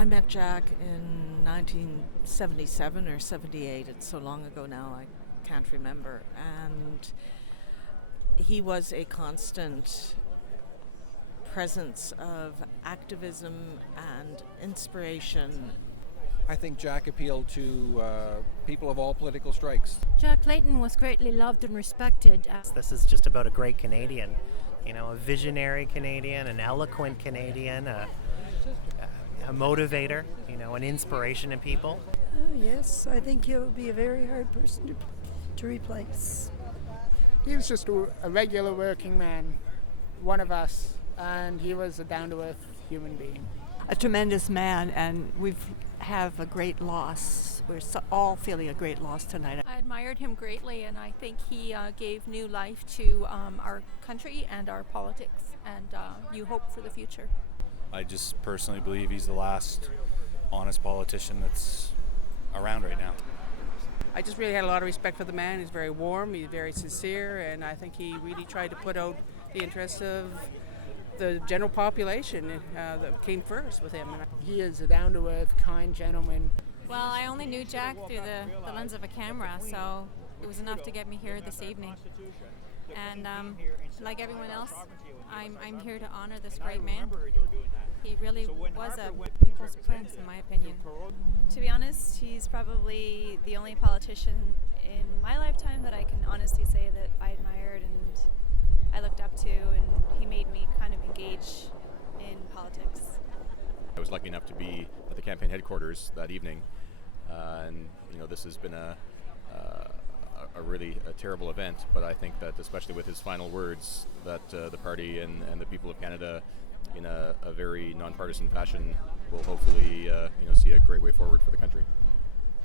I met Jack in 1977 or 78. It's so long ago now, I can't remember. And he was a constant presence of activism and inspiration. I think Jack appealed to people of all political stripes. Jack Layton was greatly loved and respected. This is just about a great Canadian, a visionary Canadian, an eloquent Canadian, a motivator, an inspiration in people. Yes, I think he'll be a very hard person to replace. He was just a regular working man, one of us, and he was a down-to-earth human being. A tremendous man, and we have a great loss. We're all feeling a great loss tonight. I admired him greatly, and I think he gave new life to our country and our politics, and new hope for the future. I just personally believe he's the last honest politician that's around right now. I just really had a lot of respect for the man. He's very warm, he's very sincere, and I think he really tried to put out the interests of the general population that came first with him. He is a down-to-earth, kind gentleman. Well, I only knew Jack through the lens of a camera, so it was enough to get me here this evening. And like everyone else, I'm here to honor this great man. He really was a people's prince, in my opinion. To be honest, he's probably the only politician in my lifetime that I can honestly say that I admired and I looked up to, and he made me kind of engage in politics. I was lucky enough to be at the campaign headquarters that evening, and this has been a really terrible event, but I think that especially with his final words, that the party and the people of Canada, in a very nonpartisan fashion, will hopefully see a great way forward for the country.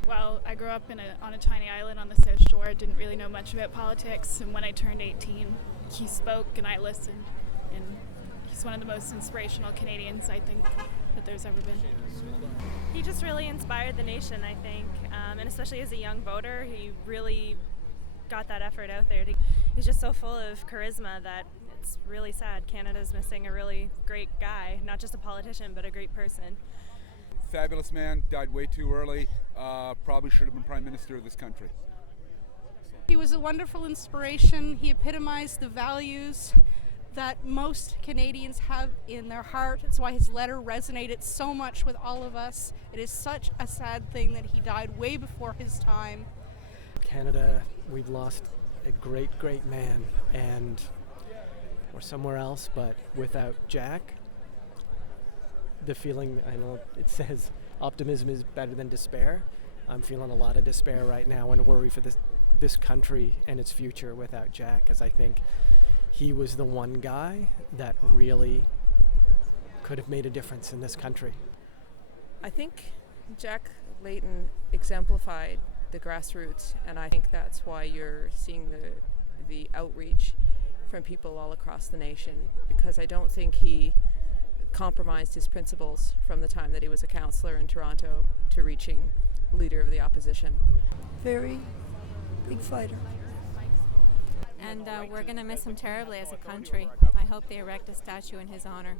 Well, I grew up on a tiny island on the South Shore. I didn't really know much about politics, and when I turned 18, he spoke and I listened, and he's one of the most inspirational Canadians, I think, that there's ever been. He just really inspired the nation, I think, and especially as a young voter, he really got that effort out there. He's just so full of charisma that it's really sad. Canada's missing a really great guy, not just a politician, but a great person. Fabulous man, died way too early, probably should have been Prime Minister of this country. He was a wonderful inspiration. He epitomized the values that most Canadians have in their heart. It's why his letter resonated so much with all of us. It is such a sad thing that he died way before his time. Canada, we've lost a great, great man, and we're somewhere else, but without Jack, the feeling, I know it says optimism is better than despair. I'm feeling a lot of despair right now and worry for this country and its future without Jack, as I think he was the one guy that really could have made a difference in this country. I think Jack Layton exemplified the grassroots, and I think that's why you're seeing the outreach from people all across the nation, because I don't think he compromised his principles from the time that he was a councillor in Toronto to reaching leader of the opposition. Very big fighter. And we're going to miss him terribly as a country. I hope they erect a statue in his honor.